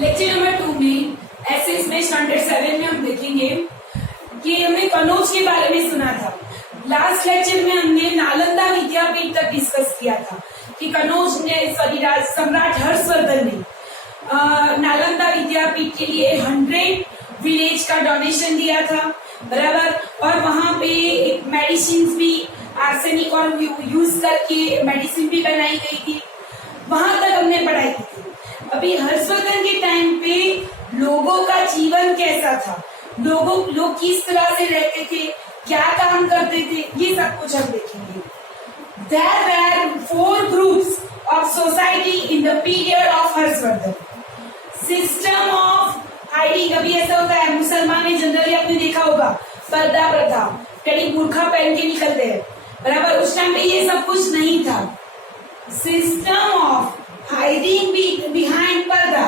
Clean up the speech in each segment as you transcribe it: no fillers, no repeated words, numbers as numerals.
Lecture number 2 में SS में standard 7 में हम देखेंगे कि हमने कनौज के बारे में सुना था। लास्ट लेक्चर में हमने नालंदा विद्यापीठ तक डिस्कस किया था कि कनौज ने सम्राट हर्षवर्धन ने नालंदा विद्यापीठ के लिए 100 विलेज का डोनेशन दिया था, बराबर। और वहां पे एक मेडिसिन भी आर्सेनिक और यूज करके मेडिसिन भी बनाई गई थी। वहां तक हमने पढ़ाई की थी। अभी हर्षवर्धन के टाइम पे लोगों का जीवन कैसा था, लोग किस तरह से रहते थे, क्या काम करते थे, ये सब कुछ हम देखेंगे। There were 4 groups of society in the period of Harshvardhan. System of hiding, अभी ऐसा होता है मुसलमान ने जनरली आपने देखा होगा पर्दा प्रथा, कहीं बुर्खा पहन के निकलते हैं, बराबर। उस टाइम पे ये सब कुछ नहीं था। सिस्टम ऑफ हाइडिंग बिहाइंड पर्दा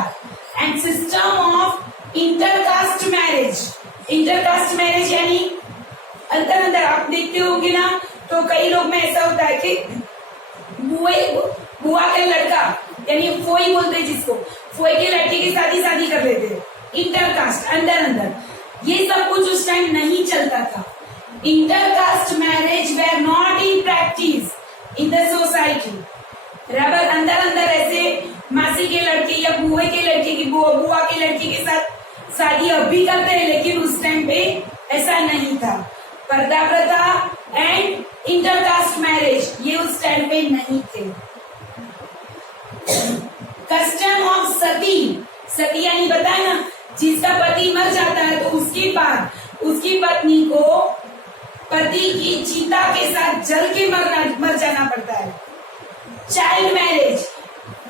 and system of intercaste marriage. Intercaste marriage यानी अंदर अंदर आप देखते होंगे ना, तो कई लोग में ऐसा होता है कि बुआ का लड़का यानी फोई बोलते हैं जिसको, फोई के लड़के के साथ ही शादी कर लेते हैं। इंटरकास्ट अंदर अंदर, ये सब कुछ उस टाइम नहीं चलता था। Intercaste marriage were not in practice in the society, बराबर। अंदर अंदर ऐसे मासी के लड़के या बुआ के लड़के की बुआ के लड़के के साथ शादी अब भी करते हैं, लेकिन उस टाइम पे ऐसा नहीं था। पर्दा प्रथा एंड इंटरकास्ट मैरिज ये उस टाइम पे नहीं थे। कस्टम ऑफ सती, सती यानी बताए ना, जिसका पति मर जाता है तो उसके बाद उसकी पत्नी को पति की चिता के साथ जल के मर जाना पड़ता है। चाइल्ड मैरिज,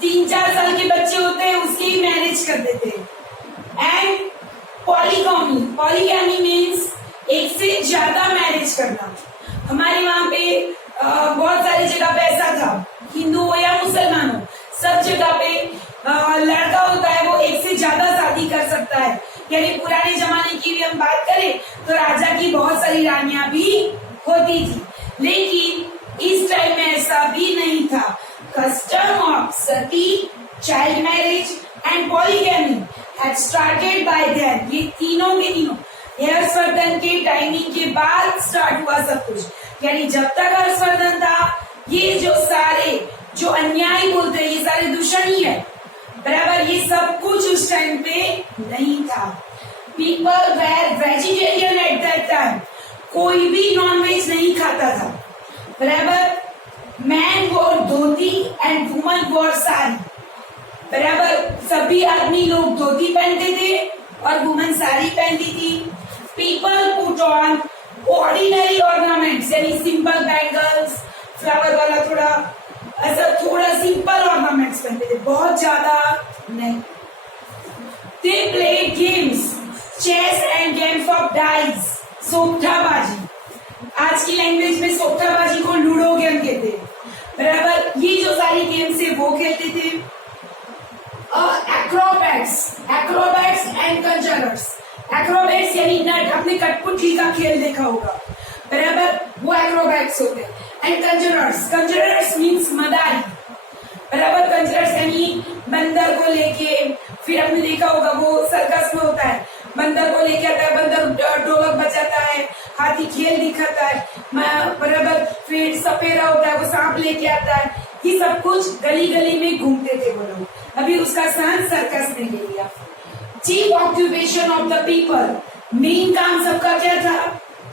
3-4 साल के बच्चे होते हैं उसकी ही मैरिज कर देते हैं। एंड पॉलीगैमी, पॉलीगैमी मीन्स एक से ज्यादा मैरिज करना। हमारे वहां पे बहुत सारी जगह पे ऐसा था, हिंदू हो या मुसलमान हो, सब जगह पे लड़का होता है वो एक से ज्यादा शादी कर सकता है। यानी पुराने जमाने की भी हम बात करें तो राजा की बहुत सारी रानियां भी होती थी, लेकिन इस टाइम में ऐसा भी नहीं था। Custom of Sati, child marriage and polygamy had started by then। ये तीनों के तीनों हर्षवर्धन के टाइमिंग के बाद स्टार्ट हुआ सब कुछ। यानी जब तक हर्षवर्धन था ये जो अन्याय बोलते हैं ये सारे दूषण ही है, बराबर। ये सब कुछ उस टाइम पे नहीं था। People were vegetarian at that time, कोई भी नॉनवेज नहीं खाता था, बराबर। मैन वोर धोती एंड वुमन वोर साड़ी, बराबर। सभी आदमी लोग धोती पहनते थे और वुमन साड़ी पहनती थी। People put on ordinary ornaments यानी सिंपल बैंगल्स, फ्लावर वाला थोड़ा सिंपल ऑर्नामेंट्स पहनते थे, बहुत ज्यादा नहीं। They played games, chess and games of dice, सोख्ताबाजी। आज की लैंग्वेज में सोख्ताबाजी को लूडो गेम कहते हैं, बराबर। ये जो सारी गेम्स है वो खेलते थे। Acrobats and कंजरर्स। एक्रोबैट्स यानी नट, आपने कठपुतली का खेल देखा होगा, बराबर, वो एक्रोबैट्स होते हैं। एंड कंजरर्स मीन्स मदारी, बराबर। कंजरर्स यानी बंदर को लेके, फिर आपने देखा होगा वो सर्कस में होता है, बंदर को लेके आता है, बंदर ढोलक बजाता है, हाथी खेल दिखाता है, बराबर। फिर सपेरा होता है, वो सांप लेके आता है। ये सब कुछ गली गली में घूमते थे वो लोग। अभी उसका स्थान सर्कस में ले लिया। Chief occupation of the people, main काम सबका क्या था?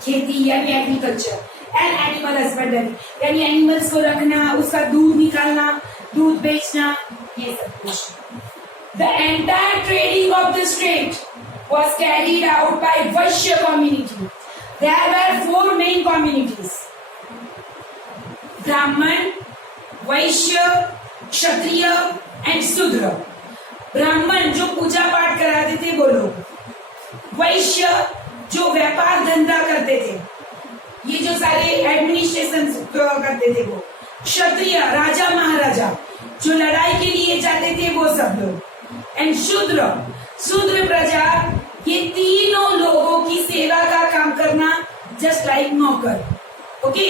खेती यानी एग्रीकल्चर एंड एनिमल हस्बेंडरी यानी एनिमल्स को रखना, उसका दूध निकालना, दूध बेचना, ये सब कुछ। The entire trading of the state was carried out by Vaishya community. There were 4 main communities: Brahman, Vaishya, Kshatriya and Shudra। ब्राह्मण जो पूजा पाठ कराते थे वो लोग, वैश्य जो व्यापार धंधा करते थे, ये जो सारे एडमिनिस्ट्रेशन करते थे वो, क्षत्रिय राजा महाराजा जो लड़ाई के लिए जाते थे वो सब लोग, एंड शूद्र प्रजा, ये तीनों लोगों की सेवा का काम करना, जस्ट लाइक नौकर। ओके,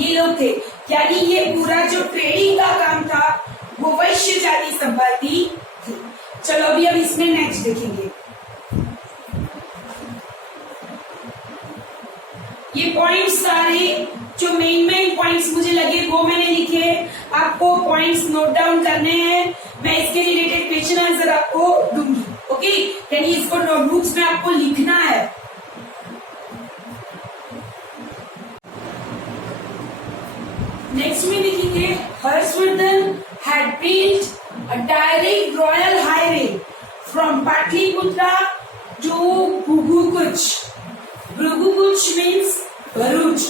ये लोग थे। यानी ये पूरा जो ट्रेडिंग का काम था वो वैश्य जाति संभालती थी। चलो चलो अभी अब इसमें नेक्स्ट देखेंगे। ये पॉइंट्स सारे जो मेन पॉइंट्स मुझे लगे वो मैंने लिखे, आपको पॉइंट्स नोट डाउन करने हैं। मैं इसके रिलेटेड क्वेश्चन आंसर आपको दूंगी, ओके। यानी इसको नोटबुक्स में आपको लिखना है। नेक्स्ट में लिखेंगे Harshvardhan had built a direct royal highway from Patliputra to Bhugukuch. Bhugukuch means Bharuch.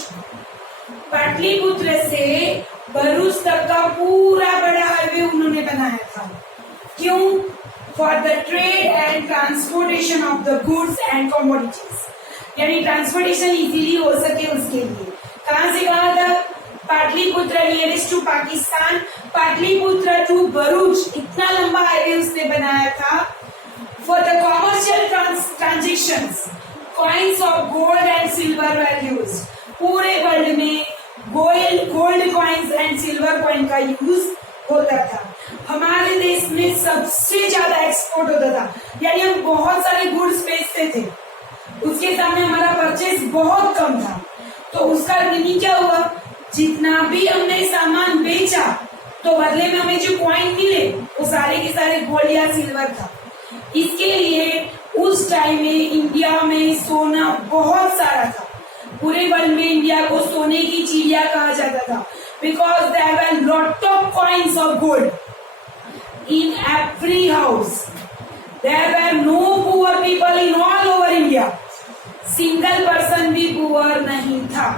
Pataliputra से भरूच तक का पूरा बड़ा हाईवे उन्होंने बनाया था। क्यों? For the trade and transportation of the goods and commodities, यानी ट्रांसपोर्टेशन इजीली हो सके उसके लिए। कहां से कहां तक? Pataliputra nearest to Pakistan, Pataliputra to Bharuch, इतना लंबा हाईवे उसने बनाया था। For the commercial transactions, coins of gold and silver were used, पूरे वर्ल्ड में gold coins and silver coin का यूज होता था। हमारे देश में सबसे ज्यादा एक्सपोर्ट होता था, यानी हम बहुत सारे गुड्स बेचते थे, उसके सामने हमारा परचेज बहुत कम था। तो उसका मीनिंग क्या हुआ? जितना भी हमने सामान बेचा तो बदले में हमें जो कॉइन मिले वो सारे के सारे गोल्ड या सिल्वर था। इसके लिए उस टाइम में इंडिया में सोना बहुत सारा था। पूरे वर्ल्ड में इंडिया को सोने की चिड़िया कहा जाता था, because there were lot of coins of gold in every house. There were no poor people in all over India, single person भी पुअर नहीं था।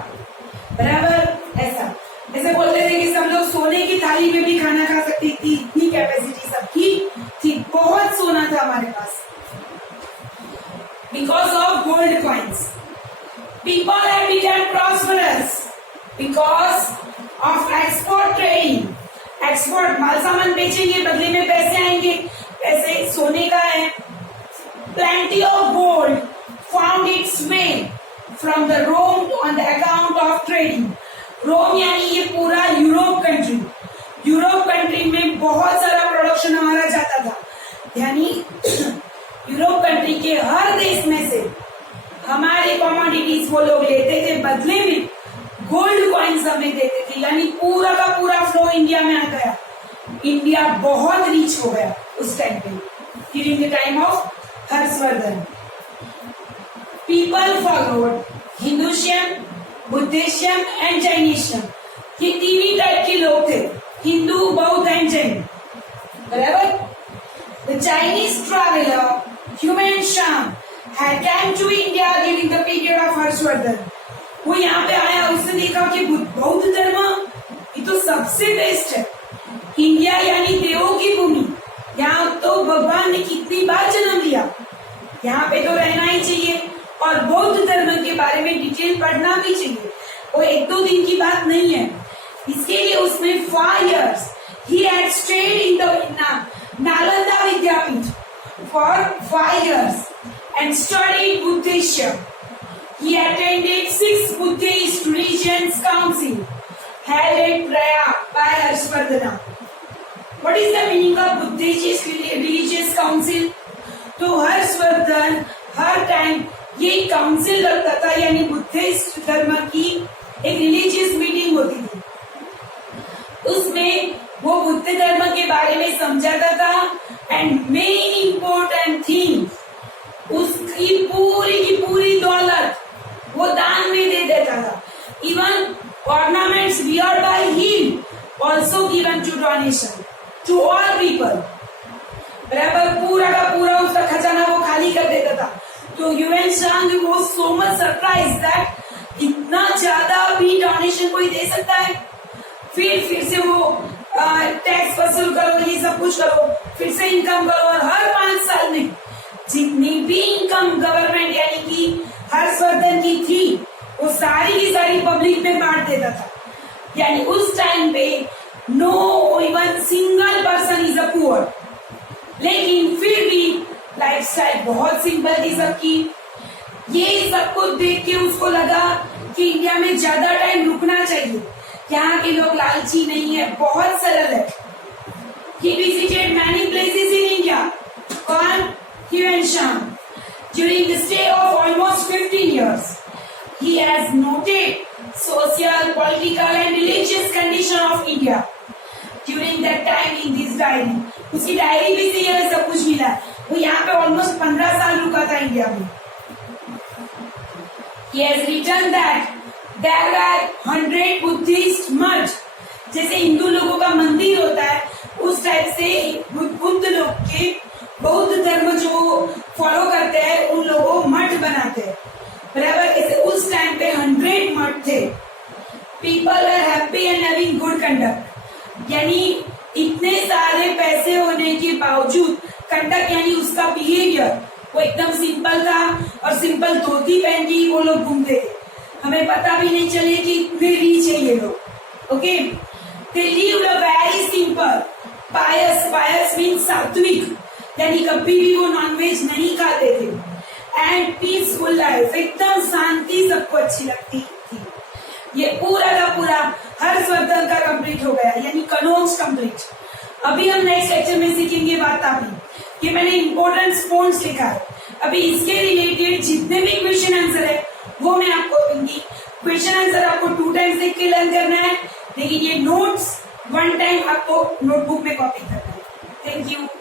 बराबर ऐसे बोलते थे कि सब लोग सोने की थाली में भी खाना खा सकती थी, इतनी कैपेसिटी सबकी थी, बहुत सोना था हमारे पास। Because of gold coins people have become prosperous because of export trading. Export, माल सामान बेचेंगे बदले में पैसे आएंगे, पैसे सोने का है। Plenty of gold found its way from the Rome on the account of trading. रोम यानी ये पूरा यूरोप कंट्री, यूरोप कंट्री में बहुत सारा प्रोडक्शन हमारा जाता था, यानी यूरोप कंट्री के हर देश में से हमारे कमोडिटीज वो लोग लेते थे, बदले में गोल्ड कॉइन्स हमें देते थे, यानी पूरा का पूरा फ्लो इंडिया में आ गया। इंडिया बहुत रिच हो गया उस टाइम पे, during the time of Harshvardhan. People followed Hinduism, Buddhism and Jainism, ये तीन ही टाइप के लोग थे, हिंदू, बौद्ध एंड जैन। बराबर। द चाइनीज ट्रैवलर ह्यूमन शाम had came to India during the period of Harshvardhan. वो यहाँ पे आया, उसने देखा कि बौद्ध धर्म ये तो सबसे बेस्ट है। इंडिया यानी देवों की भूमि, यहाँ तो भगवान ने कितनी बार जन्म लिया, यहाँ पे तो रहना ही चाहिए और बौद्ध धर्म के बारे में डिटेल पढ़ना भी चाहिए। वो एक दो दिन की बात नहीं है। इसके लिए उसने 5 years he had stayed in the Nalanda Vidyapeeth for 5 years and studied Buddhism. He attended 6 Buddhist religions council held at Prayag by Harshvardhana. What is the meaning of Buddhist religious council? तो हर्षवर्धन हर टाइम ये council रखता था, यानी Buddhist धर्म की एक religious meeting होती थी, उसमें वो बुद्ध धर्म के बारे में समझाता था। एंड मेन इम्पोर्टेंट थिंग, उसकी पूरी की पूरी दौलत वो दान में दे देता था। Even ornaments weird by him also given to donation to all people. बराबर पूरा का पूरा उसका खजाना वो खाली कर देता था। तो ह्यूएन सांग वो सो मच सरप्राइज दैट इतना ज्यादा भी डोनेशन कोई दे सकता है। फिर से वो टैक्स वसूल करो, ये सब कुछ करो, फिर से इनकम करो, और हर 5 साल में जितनी भी इनकम गवर्नमेंट यानी कि हर्षवर्धन की थी वो सारी की सारी पब्लिक में बांट देता था। यानी उस टाइम पे no even single person is a poor, लेकिन फिर भी लाइफस्टाइल बहुत सिंपल थी सबकी। ये सब कुछ देख के उसको लगा कि इंडिया में ज्यादा टाइम रुकना चाहिए, यहाँ के लोग लालची नहीं है, बहुत सरल है। He visited many places in India Ghanshyam. During the stay of almost 15 years, he has noted social, political and religious condition of India. During that time in this diary, उसकी डायरी भी से ये सब कुछ मिला। वो यहाँ पे ऑलमोस्ट 15 साल रुका था इंडिया में। He has written that there are 100 Buddhist मठ, जैसे हिंदू लोगों का मंदिर होता है उस टाइप से बुद्ध लोग के बौद्ध धर्म जो फॉलो करते हैं उन लोगों मठ बनाते हैं, बराबर। ऐसे उस टाइम पे 100 मठ थे। People are happy and having good conduct, यानी इतने सारे पैसे होने के बावजूद कंडक्ट यानी उसका बिहेवियर वो एकदम सिंपल था, और सिंपल धोती पहन के वो लोग घूमते थे, हमें पता भी नहीं चले कि इतने रीच है ये लोग। Okay, they live a very simple pious, pious mean sattvik, यानी कभी भी वो नॉनवेज नहीं खाते थे, एंड पीसफुल लाइफ, एकदम शांति सबको अच्छी लगती थी। ये पूरा का पूरा हर्षवर्धन का कंप्लीट हो गया, यानी कनौज कंप्लीट। अभी हम नेक्स्ट लेक्चर में सीखेंगे वातापी, कि मैंने इंपॉर्टेंट पॉइंट्स लिखा है। अभी इसके रिलेटेड जितने भी क्वेश्चन आंसर है वो मैं आपको दूंगी। क्वेश्चन आंसर आपको 2 टाइम्स देख के लर्न करना है, लेकिन ये नोट्स 1 टाइम आपको नोटबुक में कॉपी करना है। Thank you.